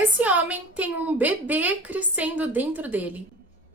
Esse homem tem um bebê crescendo dentro dele.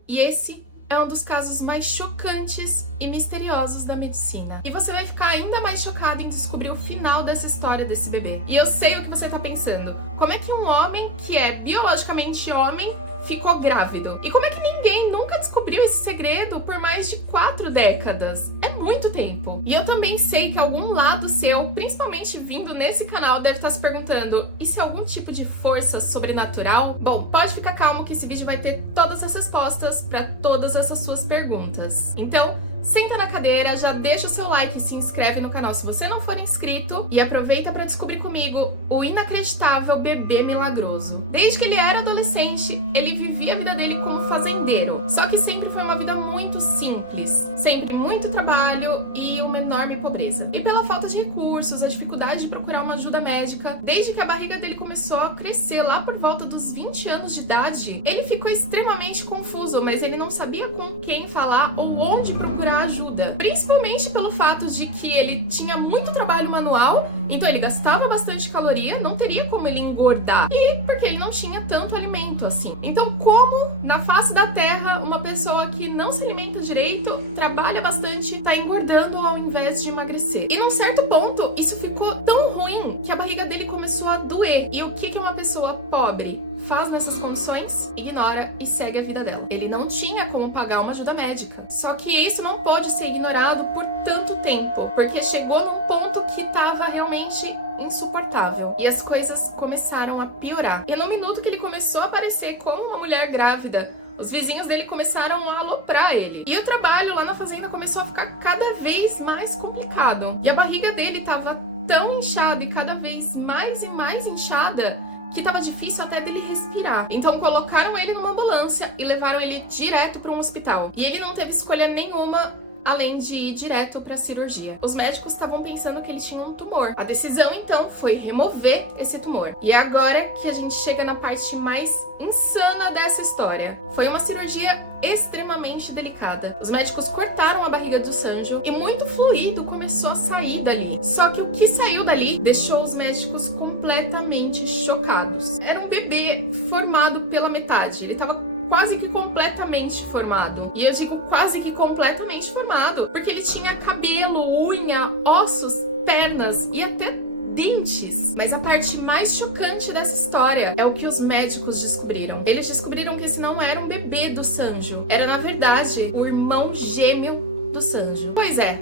E esse é um dos casos mais chocantes e misteriosos da medicina. E você vai ficar ainda mais chocado em descobrir o final dessa história desse bebê. E eu sei o que você tá pensando. Como é que um homem que é biologicamente homem ficou grávido? E como é que ninguém nunca descobriu esse segredo por mais de 4 décadas? É muito tempo. E eu também sei que algum lado seu, principalmente vindo nesse canal, deve estar se perguntando: e se algum tipo de força sobrenatural? Bom, pode ficar calmo que esse vídeo vai ter todas as respostas para todas essas suas perguntas. Então, senta na cadeira, já deixa o seu like e se inscreve no canal se você não for inscrito e aproveita para descobrir comigo o inacreditável bebê milagroso. Desde que ele era adolescente, ele vivia a vida dele como fazendeiro. Só que sempre foi uma vida muito simples, sempre muito trabalho e uma enorme pobreza. E pela falta de recursos, a dificuldade de procurar uma ajuda médica, desde que a barriga dele começou a crescer lá por volta dos 20 anos de idade, ele ficou extremamente confuso, mas ele não sabia com quem falar ou onde procurar ajuda, principalmente pelo fato de que ele tinha muito trabalho manual, então ele gastava bastante caloria, não teria como ele engordar, e porque ele não tinha tanto alimento assim. Então, como na face da terra uma pessoa que não se alimenta direito, trabalha bastante, tá engordando ao invés de emagrecer? E num certo ponto, isso ficou tão ruim que a barriga dele começou a doer. E o que uma pessoa pobre faz nessas condições? Ignora e segue a vida dela. Ele não tinha como pagar uma ajuda médica. Só que isso não pode ser ignorado por tanto tempo, porque chegou num ponto que tava realmente insuportável. E as coisas começaram a piorar. E no minuto que ele começou a aparecer como uma mulher grávida, os vizinhos dele começaram a aloprar ele. E o trabalho lá na fazenda começou a ficar cada vez mais complicado. E a barriga dele tava tão inchada e cada vez mais e mais inchada que tava difícil até dele respirar. Então colocaram ele numa ambulância e levaram ele direto para um hospital. E ele não teve escolha nenhuma além de ir direto para a cirurgia. Os médicos estavam pensando que ele tinha um tumor. A decisão então foi remover esse tumor. E é agora que a gente chega na parte mais insana dessa história. Foi uma cirurgia extremamente delicada. Os médicos cortaram a barriga do Sanjo e muito fluido começou a sair dali. Só que o que saiu dali deixou os médicos completamente chocados. Era um bebê formado pela metade. Ele estava quase que completamente formado. E eu digo quase que completamente formado, porque ele tinha cabelo, unha, ossos, pernas e até dentes. Mas a parte mais chocante dessa história é o que os médicos descobriram. Eles descobriram que esse não era um bebê do Sanjo. Era, na verdade, o irmão gêmeo do Sanjo. Pois é,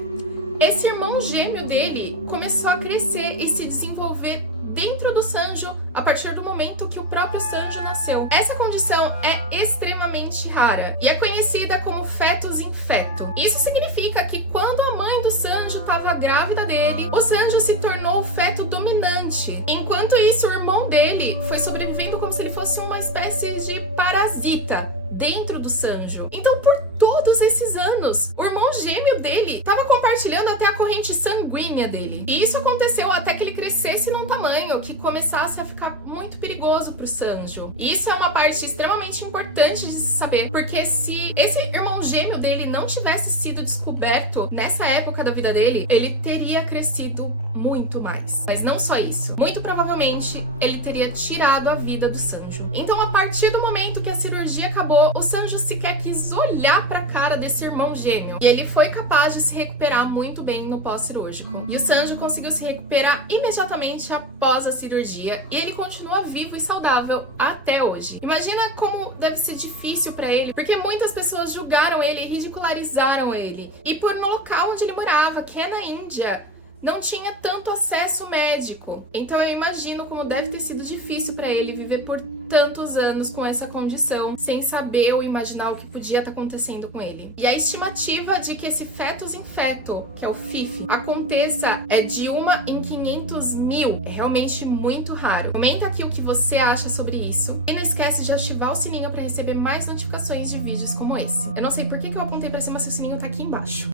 esse irmão gêmeo dele começou a crescer e se desenvolver dentro do Sanjo a partir do momento que o próprio Sanjo nasceu. Essa condição é extremamente rara e é conhecida como fetus in feto. Isso significa que quando a mãe do Sanjo estava grávida dele, o Sanjo se tornou o feto dominante. Enquanto isso, o irmão dele foi sobrevivendo como se ele fosse uma espécie de parasita dentro do Sanjo. Então, por todos esses anos, o irmão gêmeo dele estava compartilhando até a corrente sanguínea dele. E isso aconteceu até que ele crescesse num tamanho que começasse a ficar muito perigoso pro Sanjo. E isso é uma parte extremamente importante de se saber, porque se esse irmão gêmeo dele não tivesse sido descoberto nessa época da vida dele, ele teria crescido muito mais. Mas não só isso. Muito provavelmente, ele teria tirado a vida do Sanjo. Então, a partir do momento que a cirurgia acabou, o Sanjo sequer quis olhar pra cara desse irmão gêmeo. E ele foi capaz de se recuperar muito bem no pós-cirúrgico. E o Sanjo conseguiu se recuperar imediatamente após a cirurgia. E ele continua vivo e saudável até hoje. Imagina como deve ser difícil pra ele, porque muitas pessoas julgaram ele e ridicularizaram ele. E por no local onde ele morava, que é na Índia, não tinha tanto acesso médico. Então eu imagino como deve ter sido difícil para ele viver por tantos anos com essa condição, sem saber ou imaginar o que podia estar acontecendo com ele. E a estimativa de que esse fetus in feto, que é o FIF, aconteça é de 1 em 500 mil. É realmente muito raro. Comenta aqui o que você acha sobre isso. E não esquece de ativar o sininho para receber mais notificações de vídeos como esse. Eu não sei por que eu apontei para cima se o sininho tá aqui embaixo.